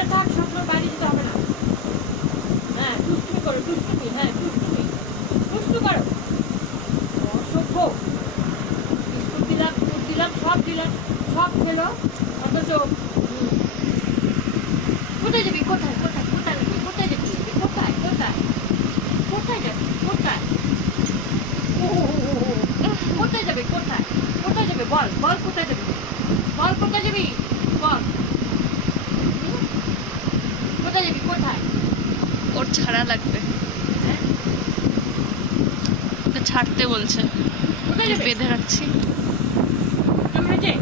ঘরে থাক, সবসময় বাইরে যেতে হবে না। হ্যাঁ দুষ্টুমি করো, দুষ্টুমি, হ্যাঁ দুষ্টুমি, দুষ্টু করো, অসভ্য। বিস্কুট দিলাম, দুধ দিলাম, সব দিলাম, সব খেলো, অথচ কোথায় যাবি, কোথায় কোথায় কোথায় যাবি, কোথায় যাবি, কোথায় কোথায় কোথায় যাবি, কোথায় কোথায় যাবি, কোথায় কোথায় যাবি, বল বল, কোথায় যাবি, বল কোথায় যাবি, বল কোথায় যাবি, কোথায়? ওর ছাড়া লাগবে, হ্যাঁ ছাড়তে বলছে, কোথায় যাবি? বেঁধে রাখছি। আমরা যে